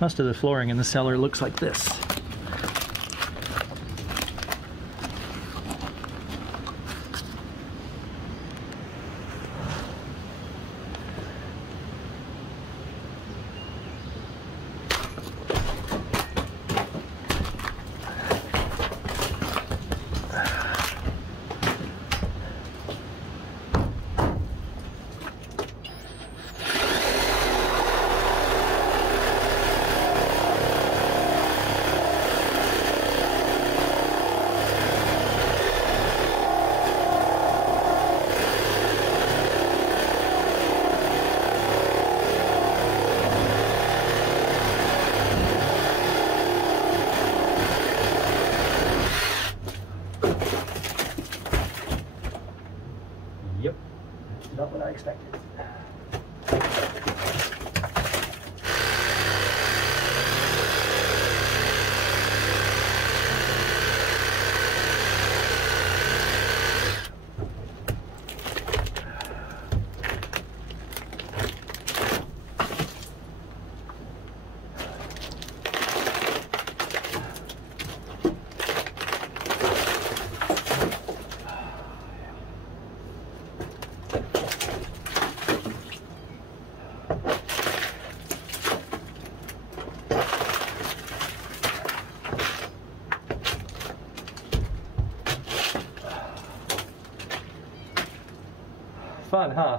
Most of the flooring in the cellar looks like this. Yep, that's not what I expected. Fun, huh?